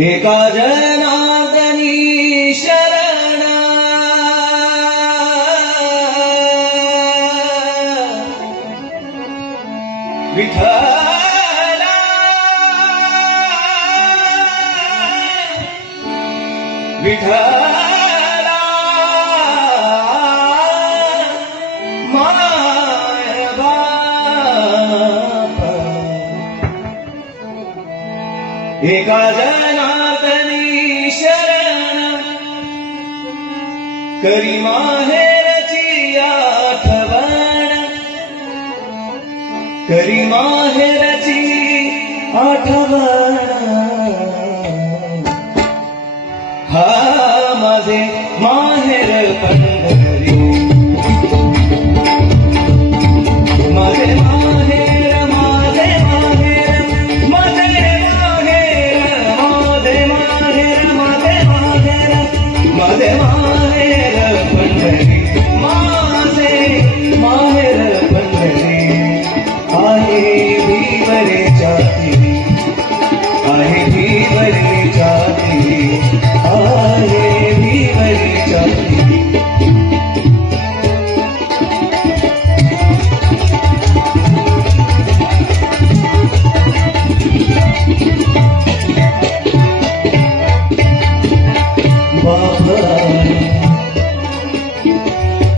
एका जनार्दनी शरण। विठला विठला एका जनातनी शरण। करी माहेरची आठवण करी माहेरची आठवण हा माझे माहेर पंढरी Mas.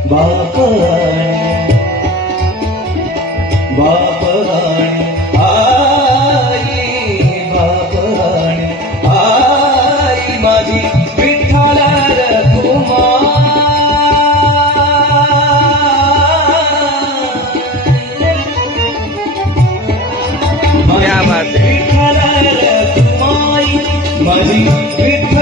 बापराणी बापराणी आई बापराणी आई माझी विठ्ठला रखुमा क्या बात है. विठ्ठला रखुमाई माझी विठ्ठला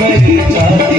Thank you.